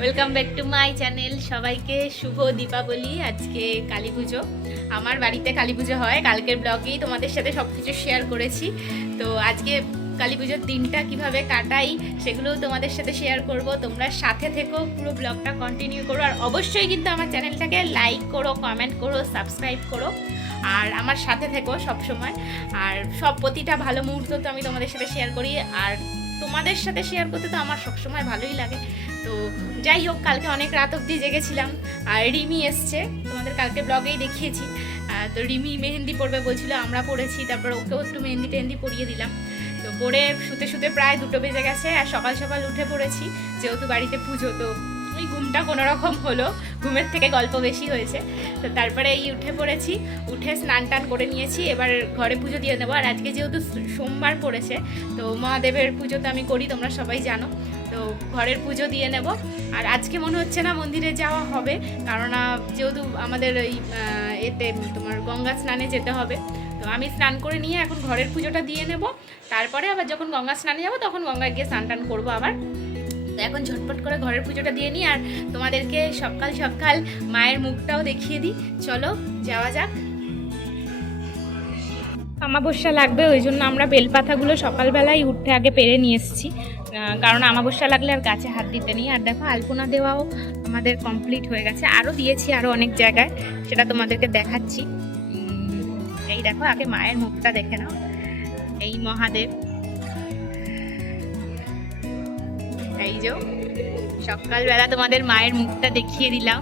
Welcome back to my channel. সবাইকে শুভ দীপাবলি। আজকে কালী পুজো, আমার বাড়িতে কালী পুজো হয়। কালকের ব্লগেই তোমাদের সাথে সব কিছু শেয়ার করেছি। তো আজকে কালী পুজোর দিনটা কিভাবে কাটাই সেগুলোও তোমাদের সাথে শেয়ার করব। তোমরা সাথে থেকো, পুরো ব্লগটা কন্টিনিউ করো। আর অবশ্যই কিন্তু আমার চ্যানেলটাকে লাইক করো, কমেন্ট করো, সাবস্ক্রাইব করো, আর আমার সাথে থেকো সব সময়। আর সব প্রতিটা ভালো মুহূর্ত তো আমি তোমাদের সাথে শেয়ার করি, আর তোমাদের সাথে শেয়ার করতে তো আমার সবসময় ভালোই লাগে। তো যাই হোক, কালকে অনেক রাত অবধি জেগেছিলাম। আর রিমি এসছে, তোমাদের কালকে ব্লগেই দেখিয়েছি। তো রিমি মেহেন্দি পরবে বলছিল, আমরা পড়েছি। তারপর ওকেও একটু মেহেন্দি টেহেন্দি পরিয়ে দিলাম। তো পরে শুতে শুতে প্রায় 2টো বেজে গেছে। আর সকাল সকাল উঠে পড়েছি, যেহেতু বাড়িতে পুজো। তো ওই ঘুমটা কোনোরকম হলো, ঘুমের থেকে গল্প বেশি হয়েছে। তো তারপরে এই উঠে পড়েছি, উঠে স্নান টান করে নিয়েছি। এবার ঘরে পুজো দিয়ে দেবো। আর আজকে যেহেতু সোমবার পড়েছে, তো মহাদেবের পুজো তো আমি করি, তোমরা সবাই জানো। তো ঘরের পুজো দিয়ে নেব। আর আজকে মনে হচ্ছে না মন্দিরে যাওয়া হবে, কারণ যেহেতু আমাদের ওই এতে তোমার গঙ্গা স্নানে যেতে হবে। তো আমি স্নান করে নিয়ে এখন ঘরের পুজোটা দিয়ে নেব। তারপরে আবার যখন গঙ্গা স্নানে যাব তখন গঙ্গায় গিয়ে স্নান টান করবো আবার। তো এখন ঝটপট করে ঘরের পুজোটা দিয়ে নিই, আর তোমাদেরকে সকাল সকাল মায়ের মুখটাও দেখিয়ে দিই। চলো যাওয়া যাক। আমাবস্যা লাগবে, ওই জন্য আমরা বেলপাতাগুলো সকালবেলায় উঠে আগে পেরে নিয়ে এসেছি, কারণ আমাবস্যা লাগলে আর গাছে হাত দিতে নেই। আর দেখো, আলপনা দেওয়াও আমাদের কমপ্লিট হয়ে গেছে। আরও দিয়েছি আরও অনেক জায়গায়, সেটা তোমাদেরকে দেখাচ্ছি। এই দেখো, আগে মায়ের মুখটা দেখে নাও। এই মহাদেব, এই যে সকালবেলা তোমাদের মায়ের মুখটা দেখিয়ে দিলাম।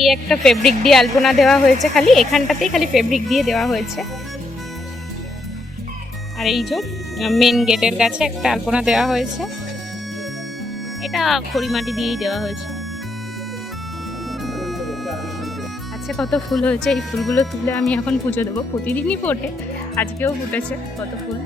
এই একটা ফেব্রিক দিয়ে আলপনা দেওয়া হয়েছে, খালি এখানটাতেই খালি ফেব্রিক দিয়ে দেওয়া হয়েছে। আর এই যে মেন গেটের কাছে একটা আলপনা দেওয়া হয়েছে, এটা খড়িমাটি দিয়েই দেওয়া হয়েছে। আচ্ছা, কত ফুল হয়েছে। এই ফুলগুলো তুলে আমি এখন পুজো দেবো। প্রতিদিনই ফোটে, আজকেও ফুটেছে কত ফুল।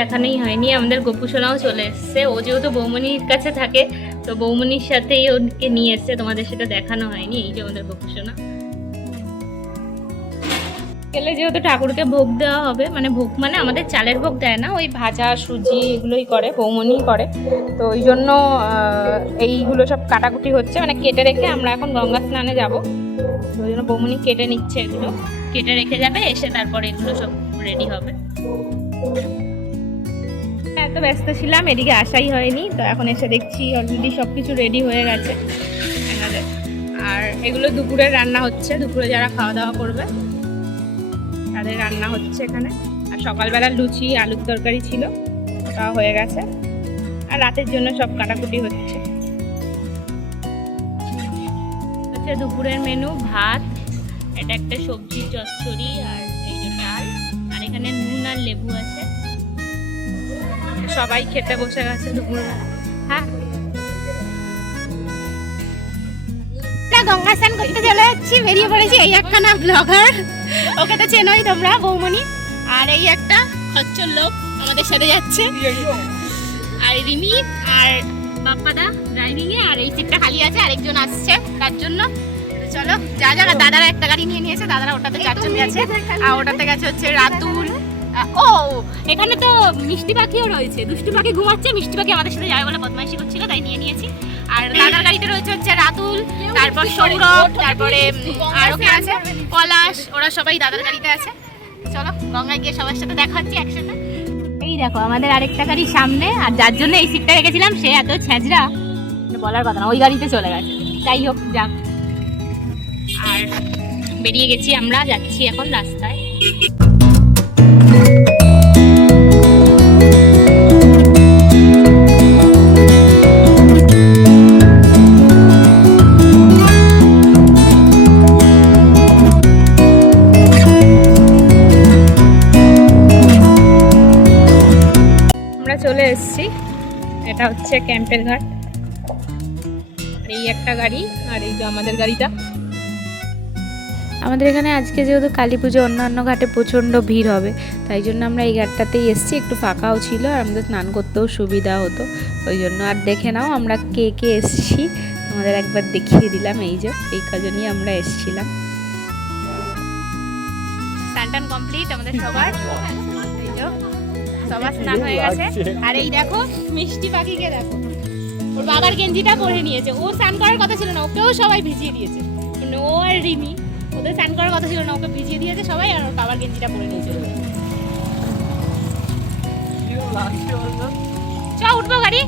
দেখানোই হয়নি, আমাদের গোপুসোনাও চলে এসছে। ও যেহেতু বৌমনির কাছে থাকে, তো বৌমনির সাথেই ওকে নিয়ে এসছে, তোমাদের সেটা দেখানো হয়নি। এই যে আমাদের গোপুসোনা। গেলে যেহেতু ঠাকুরকে ভোগ দেওয়া হবে, মানে ভোগ মানে আমাদের চালের ভোগ দেয় না, ওই ভাজা সুজি এগুলোই করে, বৌমনিই করে। তো ওই জন্য এইগুলো সব কাটাকুটি হচ্ছে, মানে কেটে রেখে আমরা এখন গঙ্গা স্নানে যাবো। তো ওই জন্য বৌমনি কেটে নিচ্ছে, এগুলো কেটে রেখে যাবে, এসে তারপরে এগুলো সব রেডি হবে। এত ব্যস্ত ছিলাম, এদিকে আসাই হয়নি। তো এখন এসে দেখছি অলরেডি সব কিছু রেডি হয়ে গেছে আমাদের। আর এগুলো দুপুরের রান্না হচ্ছে, দুপুরে যারা খাওয়া দাওয়া করবে তাদের রান্না হচ্ছে এখানে। আর সকালবেলা লুচি আলুর তরকারি ছিল, ওটা হয়ে গেছে। আর রাতের জন্য সব কাটাকুটি হচ্ছে। দুপুরের মেনু ভাত, এটা একটা সবজির চচ্চড়ি, আর এই যে ডাল, আর এখানে নুন আর লেবু আছে। সবাই খেতে বসে গেছে দুপুরবেলা। হ্যাঁ, গঙ্গা স্নান করতে চলে যাচ্ছি, বেরিয়ে পড়েছি। এই একখানা ব্লগার, ওকে তো চেনোই তোমরা, বৌমনি। আর এই একটা খচ্চর লোক আমাদের সাথে যাচ্ছে, আর রিমি আর বাপ্পাদা ড্রাইভিং এ, আর এই সিটটা খালি আছে, আরেকজন আসছে তার জন্য। তো চলো যা যা। দাদারা একটা গাড়ি নিয়ে নিয়েছে, দাদারা ওটাতে 4 জন গেছে, আর ওটাতে গেছে হচ্ছে রাতুল। ও এখানে তো মিষ্টি পাখিও রয়েছে, দুষ্টু পাখি ঘুমাচ্ছে, মিষ্টি পাখি আমাদের সাথে যাবে বলে বদমাইশি করছিল, তাই নিয়ে নিয়েছি। আর দাদার গাড়িতে রয়েছে হচ্ছে রাতুল, তারপর সৌরভ, তারপরে আরো কে আছে, পলাশ, ওরা সবাই দাদার গাড়িতে আছে। চলো গঙ্গায় গিয়ে সবার সাথে দেখা হচ্ছে একসাথে। এই দেখো আমাদের আরেকটা গাড়ি সামনে, আর যার জন্য এই সিটটা রেখেছিলাম সে এত ছ্যাঁচড়া বলার কথা না, ওই গাড়িতে চলে গেছে। যাই হোক যাক, আর বেরিয়ে গেছি আমরা, যাচ্ছি এখন রাস্তায়। চলে এসেছি, এটা হচ্ছে ক্যাম্পের ঘাট। এই একটা গাড়ি, আর এই যে আমাদের গাড়িটা। আমাদের এখানে আজকে যেহেতু কালী পুজো, অন্যান্য ঘাটে প্রচণ্ড ভিড় হবে, তাই জন্য আমরা এই ঘাটটাতেই এসেছি। একটু ফাঁকাও ছিল, আর আমাদের স্নান করতেও সুবিধা হতো ওই জন্য। আর দেখে নাও আমরা কে কে এসেছি, আমাদের একবার দেখিয়ে দিলাম। এই যে এই কজনই আমরা এসেছিলাম। স্নান কমপ্লিট আমাদের সবার, সবার স্নান হয়ে গেছে। আর এই দেখো মিষ্টি পাখিকে দেখো, ওর বাবার গেঞ্জিটা পরে নিয়েছে। ও স্নান করার কথা ছিল না, ওকেও সবাই ভিজিয়ে দিয়েছে। মানে ও আর রিমি, ওদের স্নান করার কথা ছিল না, ওকে ভিজিয়ে দিয়েছে সবাই, আর ওর বাবার গেঞ্জিটা পরে নিয়েছে। চ উঠবো গাড়ি,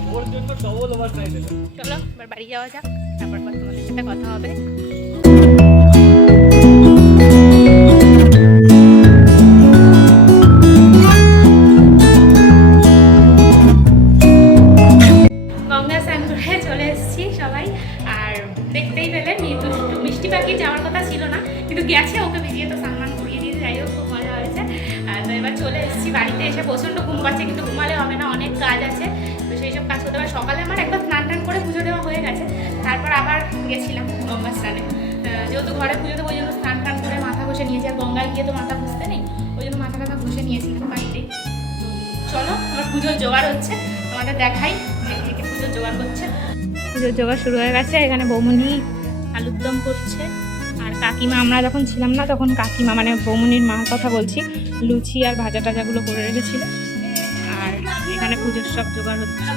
চলো এবার বাড়ি যাওয়া যাক, তারপর তোমাদের সাথে কথা হবে। মিষ্টি পাখি যাওয়ার কথা ছিল না, কিন্তু গেছে, ওকে ভিজিয়ে তো সম্মান করিয়ে দিয়েছে। যাই হোক খুব মজা হয়েছে। তো এবার চলে এসেছি বাড়িতে, এসে প্রচণ্ড ঘুম পাচ্ছে, কিন্তু ঘুমালে হবে না, অনেক কাজ আছে, তো সেই সব কাজ করতে হবে। সকালে আমার একবার স্নান টান করে পুজো দেওয়া হয়ে গেছে, তারপর আবার গেছিলাম গঙ্গা স্নানে। যেহেতু ঘরে পুজো দেবো ওই জন্য স্নান টান করে মাথা ঘষে নিয়েছি, আর গঙ্গায় গিয়ে তো মাথা ঘষতে নেই, ওই জন্য মাথা টাথা ঘষে নিয়েছিলাম বাড়িতেই। চলো আমার পুজোর জোগাড় হচ্ছে, তোমাদের দেখাই যে কে পুজোর জোগাড় করছে। পুজোর জোগাড় শুরু হয়ে গেছে, এখানে বৌমনি আলুর দম করছে, আর কাকিমা, আমরা যখন ছিলাম না তখন কাকিমা মানে বৌমনির মার কথা বলছি, লুচি আর ভাজা টাজাগুলো করে রেখেছিল। আর এখানে পুজোর সব জোগাড় হচ্ছে।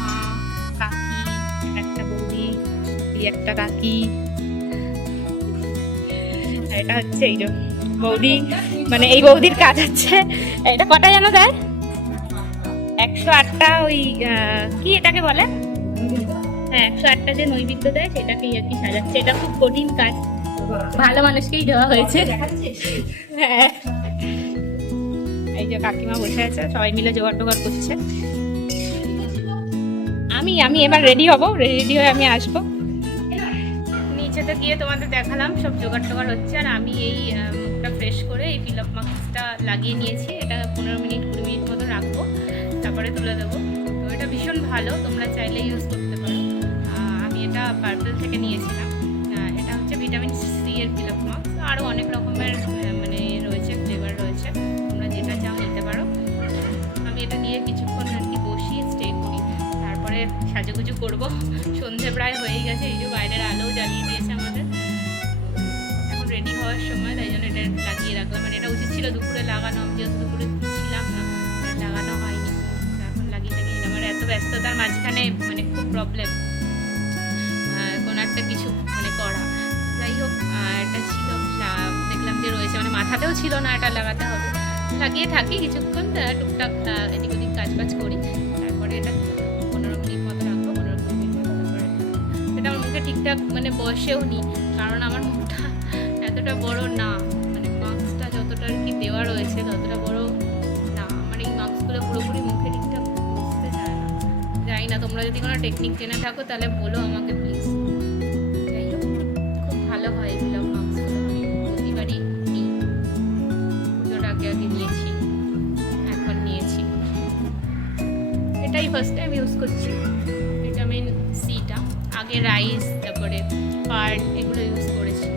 মা, কাকি, একটা বৌদি, একটা কাকি, আর এটা হচ্ছে এই যে বৌদি, মানে এই বৌদির কাজ হচ্ছে, এটা কটা জানো দেয়, 108টা ওই কি এটাকে বলে, হ্যাঁ 108টা যে নৈবেদ্য দেয় সেটাকেই আর কি সাজাচ্ছে। এটা খুব কঠিন কাজ, ভালো মানুষকেই দেওয়া হয়েছে। হ্যাঁ এই যে কাকিমা বসে আছে, সবাই মিলে জোগাড় টোগাড় করছে। আমি এবার রেডি হব, রেডি হয়ে আমি আসবো। নিচেতে গিয়ে তোমাদের দেখালাম সব জোগাড় টোগাড় হচ্ছে, আর আমি এই মুখটা ফ্রেশ করে এই ফিল আপ মাস্কটা লাগিয়ে নিয়েছি। এটা 15 মিনিট 20 মিনিট মতো রাখবো, তারপরে তুলে দেবো। তো এটা ভীষণ ভালো, তোমরা চাইলে ইউজ করতে পারো। আমি এটা পার্পল থেকে নিয়েছিলাম। এটা হচ্ছে ভিটামিন সি এর ফিল আপ মাস্ক, আরও অনেক রকমের মানে রয়েছে, ফ্লেভার রয়েছে, তোমরা যেটা চাও নিতে পারো। আমি এটা নিয়ে কিছুক্ষণ আর কি বসি, স্টে করি, তারপরে সাজুগুজু করবো। সন্ধে প্রায় হয়ে গেছে, এই যে বাইরের আলোও জ্বালিয়ে দিয়েছে আমাদের, এখন রেডি হওয়ার সময়, তাই জন্য এটা লাগিয়ে রাখলাম। মানে এটা উচিত ছিল দুপুরে লাগানো, আমি যেহেতু দুপুরে ছিলাম না, লাগানো হয়নি, এখন লাগিয়ে নিলাম। আমার এত ব্যস্ততার মাঝখানে মানে খুব প্রবলেম কোনো একটা কিছু মানে করা। যাই হোক এটা ছিল, দেখলাম যে রয়েছে, মানে মাথাতেও ছিল না এটা লাগাতে হবে, লাগিয়ে থাকি কিছুক্ষণ, টুকটাক এদিক ওদিক কাজ বাজ করি, তারপরে এটা 15 মিনিট মতো রাখবো, 15-20 মিনিট মতো। তারপরে এটা আমার মুখে ঠিকঠাক মানে বসেও নি, কারণ আমার মুখটা এতটা বড় না, মানে মাস্কটা যতটা আর কি দেওয়া রয়েছে ততটা বড় না, আমার এই মাস্কগুলো পুরোপুরি মুখে ঠিকঠাক বসতে চায় না। জানি না, তোমরা যদি কোনো টেকনিক জেনে থাকো তাহলে বলো আমাকে প্লিজ। যাই হোক খুব ভালো হয় এগুলো মাস্কগুলো, আমি প্রতিবারই নিই, পুজোর আগে আগে নিয়েছি, এখন নিয়েছি। এটাই ফার্স্ট টাইম ইউজ করছি ভিটামিন সিটা, আগে রাইস তারপরে পার্ট এগুলো ইউজ করেছি।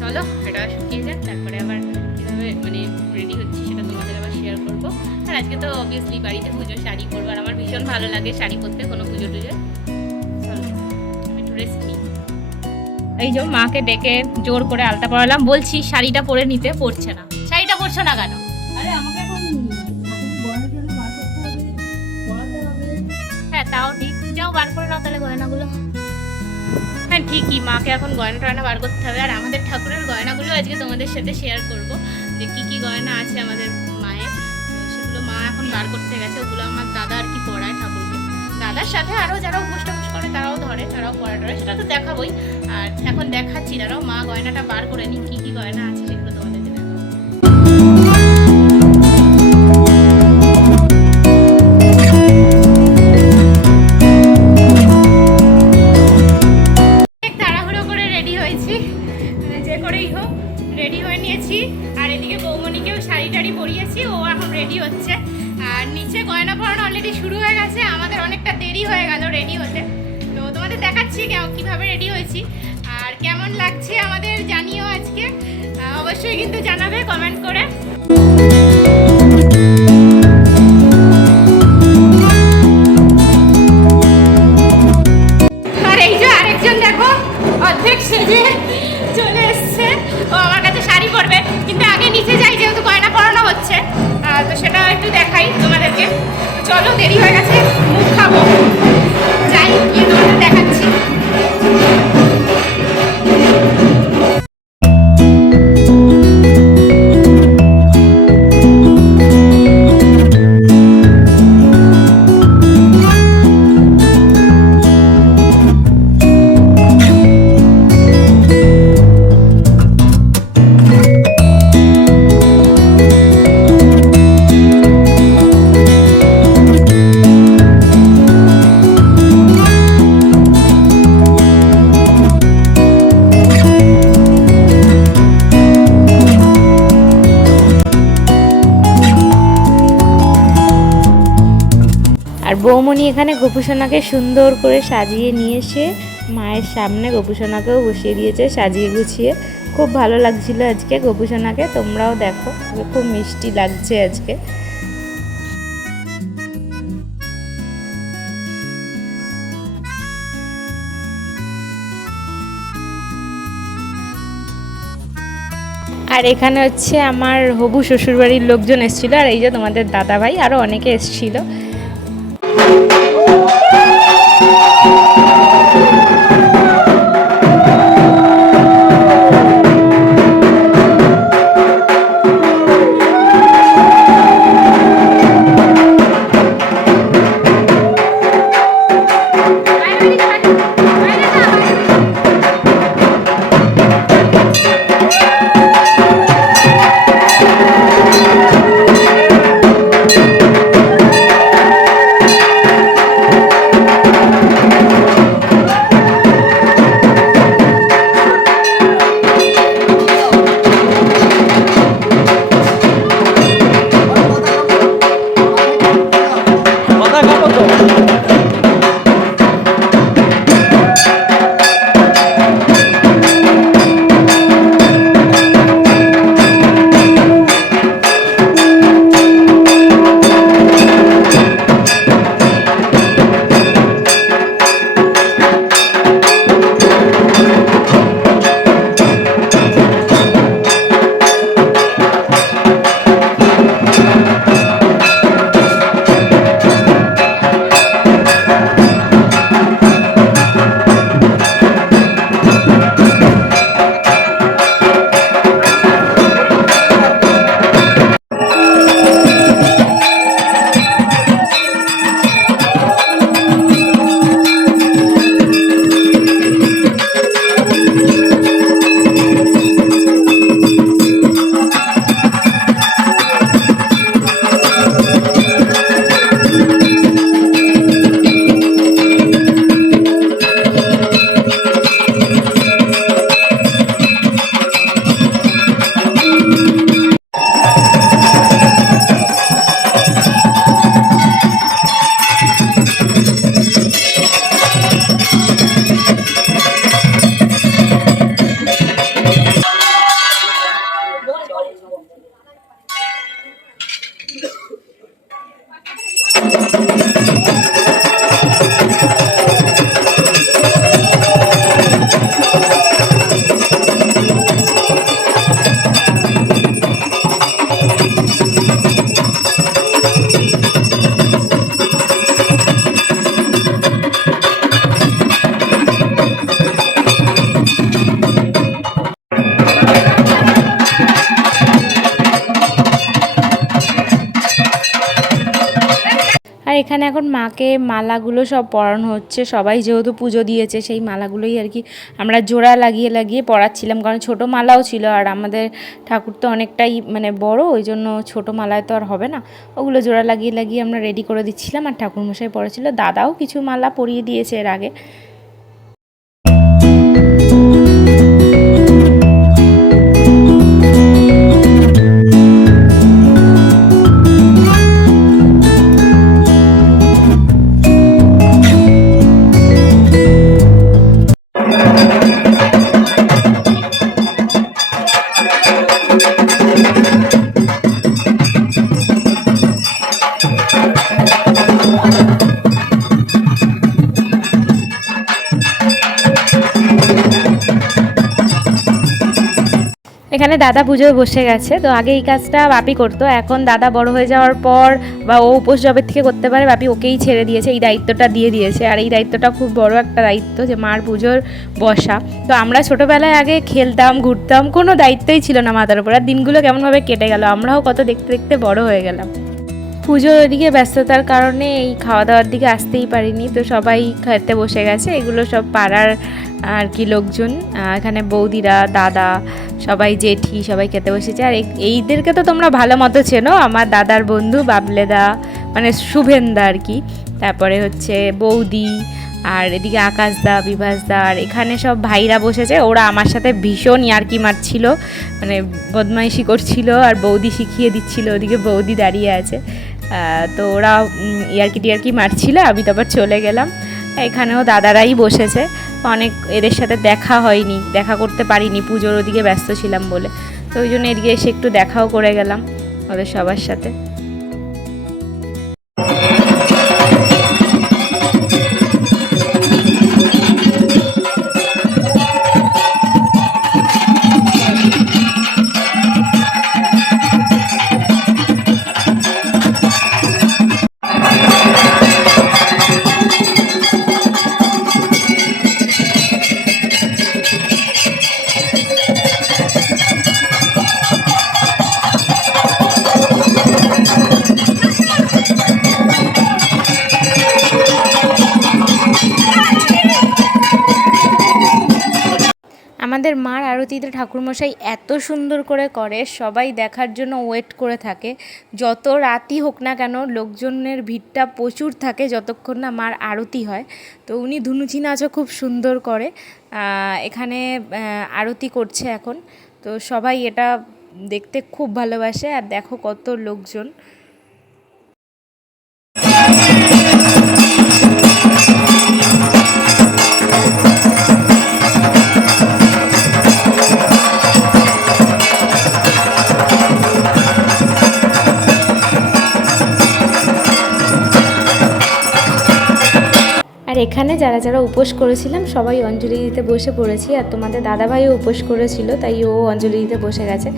চলো এটা শুকিয়ে যাক, তারপরে আবার কীভাবে মানে রেডি হচ্ছি সেটা তোমাদের আবার শেয়ার শেয়ার করবো। আর আজকে তো অবভিয়াসলি বাড়িতে পুজো, শাড়ি পরবো, আর আমার ভীষণ ভালো লাগে শাড়ি পরতে কোনো পুজো টুজো। চলো আমি একটু রেস্ট নিই। এই যে মাকে ডেকে জোর করে আলতা পরালাম, বলছি শাড়িটা পরে নিতে, পরছে না। শাড়িটা পরছো না কেন? আরে আমাকে এখন গয়নাগুলো বার করতে হবে, পরাতে হবে। হ্যাঁ তাও ঠিক, যাও বার করে নাও তাহলে গয়নাগুলো। হ্যাঁ ঠিকই, মাকে এখন গয়না টয়না বার করতে হবে। আর আমাদের ঠাকুরের গয়নাগুলো আজকে তোমাদের সাথে শেয়ার করব, যে কি কি গয়না আছে আমাদের মায়ের। তো সেগুলো মা এখন বার করতে গেছে, ওগুলো আমার দাদা আর কি পরায় ঠাকুরকে। দাদার সাথে আরও যারা উপোস টুপোস করে তারাও ধরে, তারাও পরা টরে, সেটা তো দেখাবোই। আর এখন দেখাচ্ছি, দাঁড়াও মা গয়নাটা বার করে নিই, কি কি গয়না আছে সেগুলো তোমাদেরকে দেখাবো। তাড়াহুড়ো করে রেডি হয়েছি, যে করেই হোক রেডি হয়ে নিয়েছি। আর এদিকে বৌমণিকেও শাড়ি টাড়ি পরিয়েছি, ও এখন রেডি হচ্ছে। আর নিচে গয়না পরানো অলরেডি শুরু হয়ে গেছে, আমাদের অনেকটা দেরি হয়ে গেল রেডি হতে। তো তোমাদের দেখাচ্ছি কীভাবে রেডি হয়েছি আর কেমন লাগছে আমাদের জানিও আজকে। অবশ্যই কিন্তু জানাবে কমেন্ট করে। আর এই যে আরেকজন দেখো অর্ধেক সেজে চলে এসছে, ও আমার কাছে শাড়ি পরবে, কিন্তু আগে নিচে যাই যেহেতু গয়না পরানো হচ্ছে, তো সেটা একটু দেখাই তোমাদেরকে। চলো দেরি হয়ে গেছে, মুখ খাবো, যাই গিয়ে তোমাদের দেখাচ্ছি। আর বৌমণি এখানে গোপুসোনাকে সুন্দর করে সাজিয়ে নিয়ে এসে মায়ের সামনে গোপুসোনাকেও বসিয়ে দিয়েছে সাজিয়ে গুছিয়ে। খুব ভালো লাগছিল আজকে গোপুসোনাকে, তোমরাও দেখো খুব মিষ্টি লাগছে আজকে। আর এখানে হচ্ছে আমার হবু শ্বশুরবাড়ির লোকজন এসেছিলো, আর এই যে তোমাদের দাদা ভাই আরও অনেকে এসেছিলো। এখানে এখন মাকে মালাগুলো সব পরানো হচ্ছে, সবাই যেহেতু পুজো দিয়েছে সেই মালাগুলোই আর কি আমরা জোড়া লাগিয়ে লাগিয়ে পরাচ্ছিলাম, কারণ ছোটো মালাও ছিল আর আমাদের ঠাকুর তো অনেকটাই মানে বড়, ওই জন্য ছোটো মালায় তো আর হবে না, ওগুলো জোড়া লাগিয়ে লাগিয়ে আমরা রেডি করে দিচ্ছিলাম। আর ঠাকুরমশাই পরেছিল, দাদাও কিছু মালা পরিয়ে দিয়েছে এর আগে। এখানে দাদা পুজোয় বসে গেছে। তো আগে এই কাজটা বাপি করতো, এখন দাদা বড় হয়ে যাওয়ার পর বা ও উপোস জবের থেকে করতে পারে, বাপি ওকেই ছেড়ে দিয়েছে, এই দায়িত্বটা দিয়ে দিয়েছে। আর এই দায়িত্বটা খুব বড় একটা দায়িত্ব, যে মার পুজোর বসা। তো আমরা ছোটোবেলায় আগে খেলতাম ঘুরতাম, কোনো দায়িত্বই ছিল না মাথার উপর, আর দিনগুলো কেমনভাবে কেটে গেল, আমরাও কত দেখতে দেখতে বড় হয়ে গেলাম। পুজোর ওদিকে ব্যস্ততার কারণে এই খাওয়া দাওয়ার দিকে আসতেই পারিনি, তো সবাই খেতে বসে গেছে। এগুলো সব পাড়ার আর কি লোকজন, এখানে বৌদিরা, দাদা, সবাই জেঠি সবাই খেতে বসেছে। আর এইদেরকে তো তোমরা ভালো মতো চেনো, আমার দাদার বন্ধু বাবলেদা, মানে শুভেন্দা আর কি, তারপরে হচ্ছে বৌদি, আর এদিকে আকাশদা, বিভাসদা, আর এখানে সব ভাইরা বসেছে। ওরা আমার সাথে ভীষণ ইয়ার্কি মারছিল, মানে বদমাইশি করছিল, আর বৌদি শিখিয়ে দিচ্ছিল, ওদিকে বৌদি দাঁড়িয়ে আছে। তো ওরা ইয়ার্কি মারছিল, আমি তারপর চলে গেলাম। এখানেও দাদারাই বসেছে, অনেক এদের সাথে দেখা হয়নি, দেখা করতে পারিনি, পুজোর ওদিকে ব্যস্ত ছিলাম বলে। তো ওই জন্য এদিকে এসে একটু দেখাও করে গেলাম ওদের সবার সাথে। আমাদের মার আরতিতে ঠাকুরমশাই এত সুন্দর করে সবাই দেখার জন্য ওয়েট করে থাকে। যত রাতই হোক না কেন, লোকজনের ভিড়টা প্রচুর থাকে যতক্ষণ না মার আরতি হয়। তো উনি ধুনুচি নাচও খুব সুন্দর করে, এখানে আরতি করছে এখন। তো সবাই এটা দেখতে খুব ভালোবাসে। আর দেখো কত লোকজন। আর এখানে যারা যারা উপোস করেছিলাম সবাই অঞ্জলি দিতে বসে পড়েছি। আর তোমাদের দাদাভাইও উপোস করেছিল, তাই ও অঞ্জলি দিতে বসে গেছে।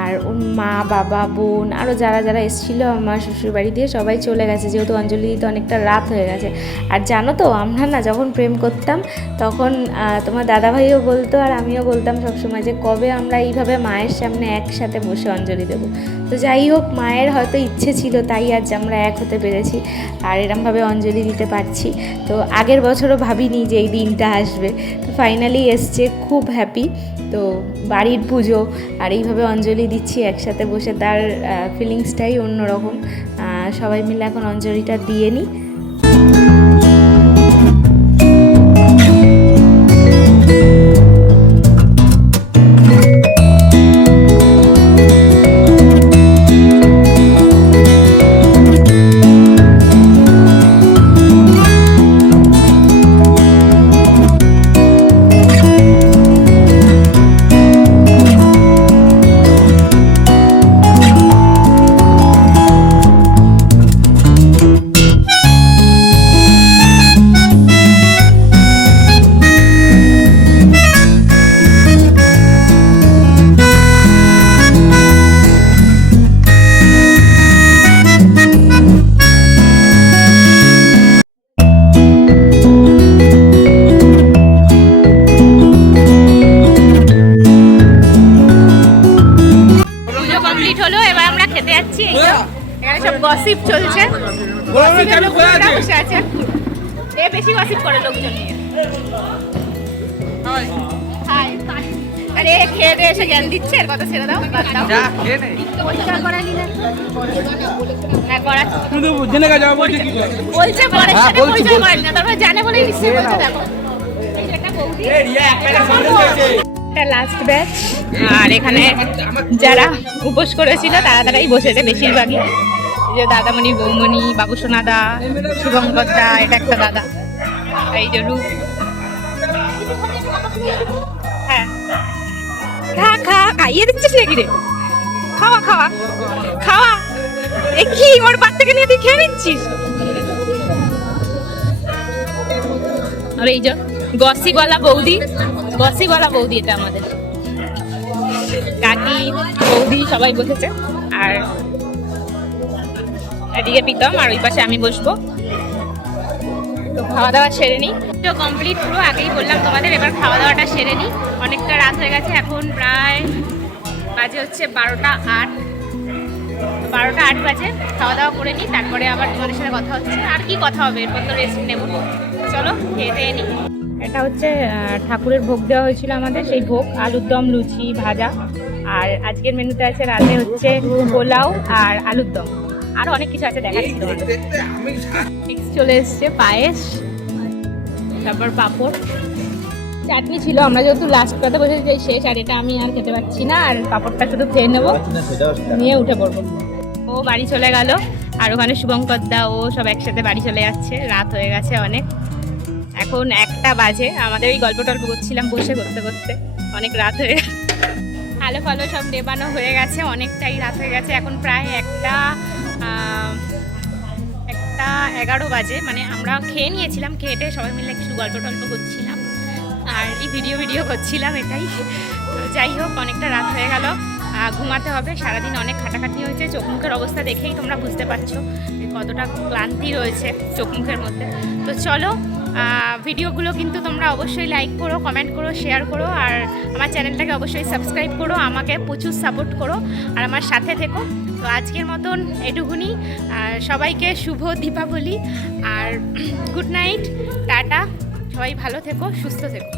আর ওর মা, বাবা, বোন, আরও যারা যারা এসেছিলো আমার শ্বশুরবাড়ি দিয়ে সবাই চলে গেছে, যেহেতু অঞ্জলি দিতে অনেকটা রাত হয়ে গেছে। আর জানো তো, আমরা না যখন প্রেম করতাম তখন তোমার দাদাভাইও বলতো আর আমিও বলতাম সবসময় যে কবে আমরা এইভাবে মায়ের সামনে একসাথে বসে অঞ্জলি দেবো। তো যাই হোক, মায়ের হয়তো ইচ্ছে ছিল, তাই আজ আমরা এক হতে পেরেছি আর এরমভাবে অঞ্জলি দিতে পারছি। তো আগের বছরও ভাবিনি যে এই দিনটা আসবে, তো ফাইনালি এসছে, খুব হ্যাপি। তো বাড়ির পুজো আর এইভাবে অঞ্জলি দিচ্ছি একসাথে বসে, তার ফিলিংসটাই অন্যরকম। সবাই মিলে এখন অঞ্জলিটা দিয়ে নিই। কমপ্লিট হলো, এবার আমরা খেতে যাচ্ছি। এখানে সব গসিপ চলছে, গসিপের লোকজনরা বেশি গসিপ করে লোকজন নিয়ে। হাই আরে খেয়ে দিয়ে এসে জ্ঞান দিচ্ছে, এর কথা ছেড়ে দাও, বাদ দাও। পরিষ্কার করে নিলে হ্যাঁ করাচ্ছি। বলছে পরের সাথে পরিচয় করেন না, তারপর জানে বলেই নিশ্চয়ই বলছে। দেখো এটা লাস্ট ব্যাচ, আর এখানে যারা উপোস করেছিল তারাই বসেছে বেশিরভাগই। এই যে দাদামণি, বৌমণি, বাবুসোনা দা, শুভঙ্কর দা, এটা একটা দাদা, এই যে রূপ। হ্যাঁ খা খা, খাইয়ে দিচ্ছিস নাকি রে? খাওয়া খাওয়া খাওয়া, এ কি ওর বাচ্চাকে নিয়ে তুই খেয়ে নিচ্ছিস? আর এই যে গসিওয়ালা বৌদি, গসিওয়ালা বৌদি এটা আমাদের কাকি বৌদি সবাই বসেছে। আর এদিকে প্রীতম, আর ওই পাশে আমি বসবো। তো খাওয়া দাওয়া সেরে নিই, তো কমপ্লিট পুরো আগেই বললাম তোমাদের। এবার খাওয়া দাওয়াটা সেরে নিই, অনেকটা রাত হয়ে গেছে, এখন প্রায় বাজে হচ্ছে 12টা 8 বাজে। খাওয়া দাওয়া করে নিই, তারপরে আবার তোমাদের সাথে কথা হচ্ছে। আর কি কথা হবে, এরপর তো রেস্ট নেবো। চলো খেয়ে দিয়ে নিই। এটা হচ্ছে ঠাকুরের ভোগ দেওয়া হয়েছিল আমাদের, সেই ভোগ, আলুর দম, লুচি, ভাজা। আর আজকের মেনুতে আছে রাতে হচ্ছে পোলাও আর আলুর দম, আরও অনেক কিছু আছে, দেখাচ্ছি তোমাদের। মিক্স চলে এসছে, পায়েস, তারপর পাঁপড়, চাটনি ছিল। আমরা যেহেতু লাস্ট পাতে বসে যাই শেষ, আর এটা আমি আর খেতে পারছি না, আর পাঁপড়টা শুধু খেয়ে নেবো, নিয়ে উঠে পড়বো। ও বাড়ি চলে গেল, আর ওখানে শুভঙ্কর দা ও সব একসাথে বাড়ি চলে যাচ্ছে। রাত হয়ে গেছে অনেক, এখন 1টা বাজে। আমাদের ওই গল্প টল্প করছিলাম বসে, করতে করতে অনেক রাত হয়ে গেছে। আলো ফালো সব নেবানো হয়ে গেছে, অনেকটাই রাত হয়ে গেছে। এখন প্রায় 1টা 11 বাজে। মানে আমরা খেয়ে নিয়েছিলাম, খেয়েটে সবাই মিলে একটু গল্প টল্প করছিলাম আর এই ভিডিও করছিলাম, এটাই। তো যাই হোক, অনেকটা রাত হয়ে গেল, ঘুমাতে হবে। সারাদিন অনেক খাটাখাটি হয়েছে, চোখ মুখের অবস্থা দেখেই তোমরা বুঝতে পারছো যে কতটা ক্লান্তি রয়েছে চোখ মুখের মধ্যে। তো চলো, ভিডিওগুলো কিন্তু তোমরা অবশ্যই লাইক করো, কমেন্ট করো, শেয়ার করো, আর আমার চ্যানেলটাকে অবশ্যই সাবস্ক্রাইব করো, আমাকে প্রচুর সাপোর্ট করো আর আমার সাথে থেকো। তো আজকের মতন এটুকুনি, সবাইকে শুভ দীপাবলি আর গুড নাইট, টাটা। সবাই ভালো থেকো, সুস্থ থেকো।